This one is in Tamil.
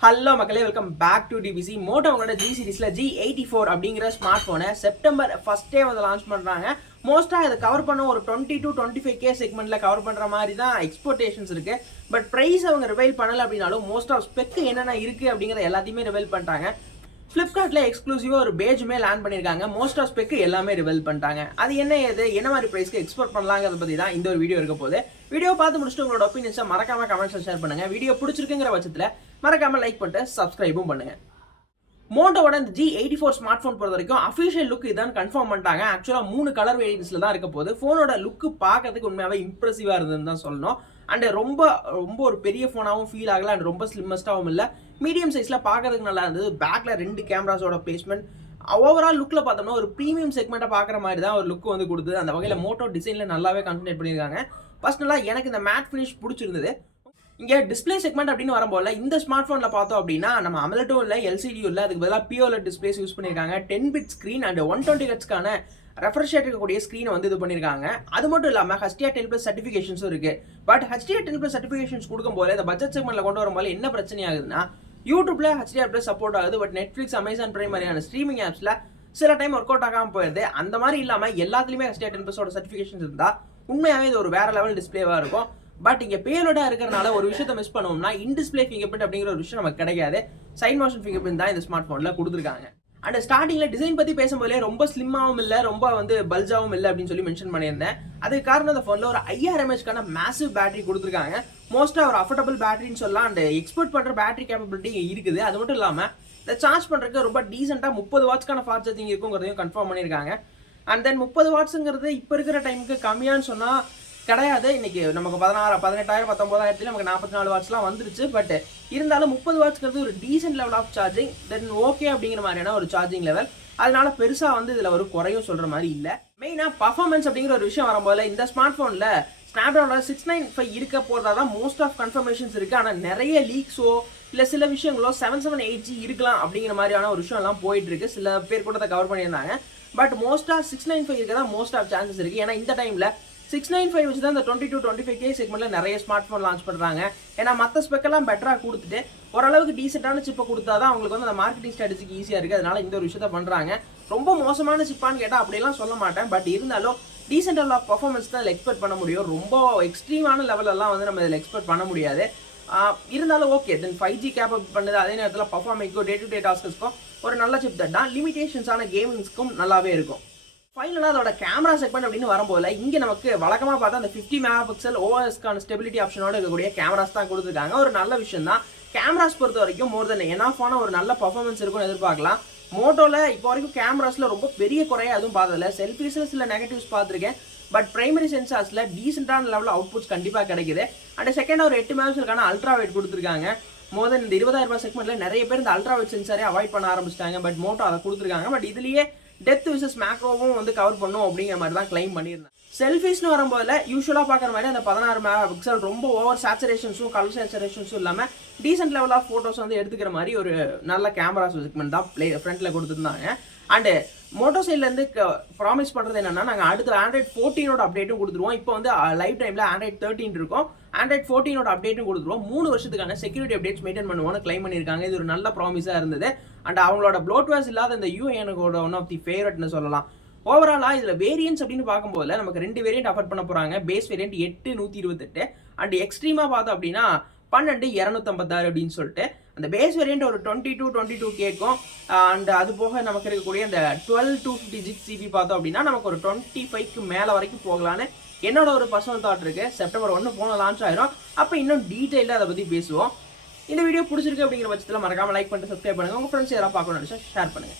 ஹலோ மக்களே, welcome back to TBC. Moto அவங்களோட ஜி சீரிஸ்ல g84 அப்படிங்கிற ஸ்மார்ட் போனை செப்டம்பர் ஃபர்ஸ்டே வந்து லான்ச் பண்றாங்க. மோஸ்டா இதை கவர் பண்ண ஒரு 20 to 25K செக்மெண்ட்ல கவர் பண்ற மாதிரி தான் எக்ஸ்பெக்டேஷன்ஸ் இருக்கு. பட் பிரைஸ் அவங்க ரிவைல் பண்ணல அப்படின்னாலும் மோஸ்ட் ஆஃப் ஸ்பெக் என்னென்ன இருக்கு அப்படிங்கிற எல்லாத்தையுமே ரிவைல் பண்ணிட்டாங்க. ஃப்ளிப்கார்ட்ல எக்ஸ்க்ளூசிவா ஒரு பேஜுமே லேண்ட் பண்ணிருக்காங்க. மோஸ்ட் ஆஃப் ஸ்பெக் எல்லாமே ரிவீல் பண்ணிட்டாங்க. அது என்ன மாதிரி பிரைஸ்க்கு எக்ஸ்போர்ட் பண்ணலாங்கிறத பத்தி தான் இந்த ஒரு வீடியோ இருக்க போகுது. வீடியோ பார்த்து முடிச்சுட்டு உங்களோட ஒப்பீனியன்ஸை மறக்காம கமெண்ட்ஸ் ஷேர் பண்ணுங்க. வீடியோ பிடிச்சிருக்குங்கிற பட்சத்தில் மறக்காம லைக் பண்ணிட்டு சப்ஸ்கிரைபும் பண்ணுங்க. மோட்டோவோட இந்த g84 ஸ்மார்ட் போன் பொறுத்த வரைக்கும் அஃபிஷியல் லுக் இதான் கன்ஃபார்ம் பண்ணிட்டாங்க. ஆக்சுவலா 3 கலர் வேரியன்ட்ஸ்ல தான் இருக்க போகுது. போனோட லுக் பார்க்கறதுக்கு உண்மையாவே இம்ப்ரெசிவா இருந்ததுன்னு தான் சொல்லணும். அண்ட் ரொம்ப ரொம்ப ஒரு பெரிய போனாவும் ஃபீல் ஆகல. அண்ட் ரொம்ப ஸ்லிம்மஸ்டாகவும் இல்லை, மீடியம் சைஸ்ல பார்க்கறதுக்கு நல்லா இருந்தது. பேக்ல 2 கேமராஸோட பிளேஸ்மெண்ட் ஓவரால் லுக்ல பார்த்தோம்னா ஒரு ப்ரீமியம் செக்மெண்ட்டை பார்க்குற மாதிரி தான் ஒரு லுக் வந்து கொடுத்தது. அந்த வகையில் மோட்டோ டிசைன்ல நல்லாவே கான்சன்ட்ரேட் பண்ணியிருக்காங்க. பர்சனலாக எனக்கு இந்த மேட் ஃபினிஷ் பிடிச்சிருந்தது. இங்கே டிஸ்பிளே செக்மெண்ட் அப்படின்னு வரும்போது இந்த ஸ்மார்ட் ஃபோனில் பார்த்தோம் அப்படின்னா நம்ம அமலட்டும் இல்லை, எல்சிடியும் இல்லை, அதுக்கு பதிலாக பிஓஎல்இடி டிஸ்பிளேஸ் யூஸ் பண்ணியிருக்காங்க. 10 பிட் ஸ்க்ரீன் அண்ட் 120 ஹெர்ட்ஸ்க்கான ரெஃப்ரெஷ் ரேட் இருக்கக்கூடிய ஸ்க்ரீனை வந்து இது பண்ணியிருக்காங்க. அது மட்டும் இல்லாமல் HDR10+ சர்டிஃபிகேஷன்ஸும் இருக்கு. பட் HDR10+ சர்டிஃபிகேஷன்ஸ் கொடுக்கும்போது இந்த பட்ஜெட் செக்மெண்ட்ல கொண்டு வரும்போது என்ன பிரச்சனை ஆகுதுன்னா, யூடியூப்ல HDR+ சப்போர்ட் ஆகுது. பட் நெட்ஃபிளிக்ஸ், அமேசான் பிரைம் மாதிரியான ஸ்ட்ரீமிங் ஆப்ஸ்ல சில டைம் ஒர்க் அவுட் ஆகாமல் போயிருது. அந்த மாதிரி இல்லாமல் எல்லாத்துலேயுமே HDR10+ சர்டிஃபிகேஷன்ஸ் இருந்தால் உண்மையாகவே இது ஒரு வேற லெவல் டிஸ்பிளேவாக இருக்கும். பட் இங்கே பேலோட இருக்கிறனால ஒரு விஷயத்தை மிஸ் பண்ணுவோம்னா இன்டிஸ்பிளே ஃபிங்கர் பிரிண்ட் அப்படிங்கிற ஒரு விஷயம் நமக்கு கிடைக்காது. சைட் மோஷன் ஃபிங்கர் பிரிண்ட் தான் இந்த ஸ்மார்ட் ஃபோனில் கொடுத்துருக்காங்க. அண்ட் ஸ்டார்டிங்ல டிசைன் பத்தி பேசும்போதே ரொம்ப ஸ்லிம்மாவும் இல்லை, ரொம்ப வந்து பல்ஜாவும் இல்லை அப்படின்னு சொல்லி மென்ஷன் பண்ணியிருந்தேன். அதுக்கு காரணம் இந்த ஃபோனில் ஒரு 5000 mAhக்கான மேசிவ் பேட்டரி கொடுத்துருக்காங்க. மோஸ்ட்டாக ஒரு அஃபோர்டபுள் பேட்டரின்னு சொல்லலாம். அண்ட் எக்ஸ்போர்ட் பண்ணுற பேட்டரி கேப்பபிலிட்டி இருக்குது. அது மட்டும் இல்லாமல் இதை சார்ஜ் பண்ணுறதுக்கு ரொம்ப டீசெண்டாக 30 வாட்ஸ்க்கான ஃபாஸ்ட் சார்ஜிங் இருக்குங்கிறதையும் கன்ஃபார்ம் பண்ணியிருக்காங்க. அண்ட் தென் 30 வாட்ஸுங்கிறது இப்போ இருக்கிற டைமுக்கு கம்மியான்னு சொன்னால் கிடையாது. இன்னைக்கு நமக்கு 18,000, 19,000 நமக்கு 44 வாட்ஸ்லாம் வந்துருச்சு. பட் இருந்தாலும் 30 வாட்ஸ்ங்கிறது ஒரு decent level of charging. Then okay அப்படிங்கிற மாதிரியான ஒரு சார்ஜிங் லெவல். அதனால பெருசா வந்து இதுல ஒரு குறையும் சொல்ற மாதிரி இல்லை. மெயினா பர்ஃபார்மன்ஸ் அப்படிங்கிற ஒரு விஷயம் வரும்போது இந்த ஸ்மார்ட் போன்ல ஸ்னாப்டிராகன் 695 இருக்க போறதா தான் மோஸ்ட் ஆஃப் கன்ஃபர்மேஷன்ஸ் இருக்கு. ஆனால் நிறைய லீக்ஸோ இல்ல சில விஷயங்களோ 778G இருக்கலாம் அப்படிங்கிற மாதிரியான ஒரு விஷயம் எல்லாம் போயிட்டு இருக்கு. சில பேர் கூட கவர் பண்ணியிருந்தாங்க. பட் மோஸ்டா 695 இருக்க தான் மோஸ்ட் ஆஃப் சான்சஸ் இருக்கு. ஏன்னா இந்த டைம்ல 695 வச்சு தான் இந்த 20 to 25K செக்மெண்ட்ல நிறைய ஸ்மார்ட் ஃபோன் லான்ச் பண்றாங்க. ஏன்னா மற்ற ஸ்பெக்கெல்லாம் பெட்டரா கொடுத்துட்டு ஓரளவுக்கு டீசென்டான சிப்பை கொடுத்தாதான் அவங்களுக்கு வந்து அந்த மார்க்கெட்டிங் ஸ்ட்ராட்டஜிக்கு ஈஸியா இருக்கு. அதனால இந்த ஒரு விஷயத்த பண்றாங்க. ரொம்ப மோசமான சிப்பான்னு கேட்டா அப்படியெல்லாம் சொல்ல மாட்டேன். பட் இருந்தாலும் டீசென்ட் லெவல் ஆஃப் பர்ஃபார்மன்ஸ் தான் இதில் எக்ஸ்பெக்ட் பண்ண முடியும். ரொம்ப எக்ஸ்ட்ரீமான லெவலெல்லாம் வந்து நம்ம இதில் எக்ஸ்பெக்ட் பண்ண முடியாது. இருந்தாலும் ஓகே, தென் 5G கேப்பபிள் பண்ணுது. அதே நேரத்தில் பர்ஃபார்மிங்க்கும் டே டு டே டாஸ்க்குக்கும் ஒரு நல்ல சிப் தான். லிமிடேஷன்ஸான கேமிங்ஸ்க்கும் நல்லாவே இருக்கும். ஃபைனலாக அதோட கேமரா செக்மெண்ட் அப்படின்னு வரும்போது இங்கே நமக்கு வழக்கமாக பார்த்தா அந்த 50 மெகாபிக்சல் ஓஎஸ்க்கான ஸ்டெபிலிட்டி ஆப்ஷனோட இருக்கக்கூடிய கேமராஸ் தான் கொடுத்துருக்காங்க. ஒரு நல்ல விஷயம் தான். கேமராஸ் பொறுத்த வரைக்கும் மோர் தென் எனாஃபான ஒரு நல்ல பர்ஃபார்மன்ஸ் இருக்கும்னு எதிர்பார்க்கலாம். மோட்டோவில் இப்போ வரைக்கும் கேமராஸில் ரொம்ப பெரிய குறைய எதுவும் பார்த்ததில்ல. செல்ஃபீஸில் சில நெகட்டிவ்ஸ் பார்த்துருக்கேன். பட் பிரைமரி சென்சார்ஸில் டீசென்டான லெவலில் அவுட்புட்ஸ் கண்டிப்பாக கிடைக்குது. அண்ட் செகண்டாக ஒரு 8 மெகாபிக்சலுக்கான அல்ட்ரா வைட் கொடுத்துருக்காங்க. மோர் தென் இந்த 20,000 செக்மெண்ட்ல நிறைய பேர் இந்த அல்ட்ரா வைட் சென்சாரே அவாய்ட் பண்ண ஆரம்பிச்சிட்டாங்க. பட் மோட்டோ அதை கொடுத்துருக்காங்க. பட் இதுலேயே டெப்த் விசஸ் மேக்ரோவும் வந்து கவர் பண்ணும் அப்படிங்கிற மாதிரி தான் கிளைம் பண்ணியிருந்தேன். செல்ஃபீஸ்னு வரும்போது யூஸ்வலாக பார்க்குற மாதிரி அந்த 16 மெகாபிக்சல் ரொம்ப ஓவர் சேச்சுரேஷன்ஸும் கலர் சேச்சுரேஷன்ஸும் இல்லாமல் டீசென்ட் லெவல் ஆஃப் ஃபோட்டோஸ் வந்து எடுத்துக்கிற மாதிரி ஒரு நல்ல கேமரா செக்மெண்ட் தான் ஃப்ரண்ட்டில் கொடுத்துருந்தாங்க. அண்டு மோட்டோ சைட்லேருந்து ப்ராமிஸ் பண்ணுறது என்னன்னா, நாங்கள் அடுத்த ஆண்ட்ராய்ட் 14 அப்டேட்டும் கொடுத்துருவோம். இப்போ வந்து லைவ் டைமில் ஆண்ட்ராய்ட் 13 இருக்கும். ஆண்ட்ராய்ட் 14 அப்டேட்டும் கொடுத்துருவோம். 3 வருஷத்துக்கான செக்யூரிட்டி அப்டேட்ஸ் மெயின்டைன் பண்ணுவோம்னு கிளைம் பண்ணியிருக்காங்க. இது ஒரு நல்ல ப்ராமிஸாக இருந்தது. அண்ட் அவங்களோட ப்ளோட்வேர்ஸ் இல்லாத இந்த யூ எனக்கு ஒன் ஆஃப் தி ஃபேவரட்னு சொல்லலாம். ஓவராலாக இதில் வேரியன்ஸ் அப்படின்னு பார்க்கும்போது நமக்கு 2 வேரியன்ட் ஆஃபர் பண்ண போகிறாங்க. பேஸ் வேரியன்ட் 8,128 அண்ட் எக்ஸ்ட்ரீமாக பார்த்தோம் அப்படின்னா 12,256 அப்படின்னு சொல்லிட்டு அந்த பேஸ் வேரியன்ட் ஒரு 20 to 22Kக்கும் அண்ட் அது போக நமக்கு இருக்கக்கூடிய அந்த 12,256GB பார்த்தோம் அப்படின்னா நமக்கு ஒரு 25க்கு மேலே வரைக்கும் போகலான்னு என்னோட ஒரு பர்சனல் தாட் இருக்கு. செப்டம்பர் 1 போன லான்ச் ஆயிரும். அப்போ இன்னும் டீட்டெயிலாக அதை பற்றி பேசுவோம். இந்த வீடியோ பிடிச்சிருக்கு அப்படிங்கிற பட்சத்தில் மறக்காம லைக் பண்ணிட்டு சப்ஸ்கிரைப் பண்ணுங்க. உங்கள் ஃப்ரெண்ட்ஸ் யாராவது பார்க்கணும்னு நினைச்சா ஷேர் பண்ணுங்க.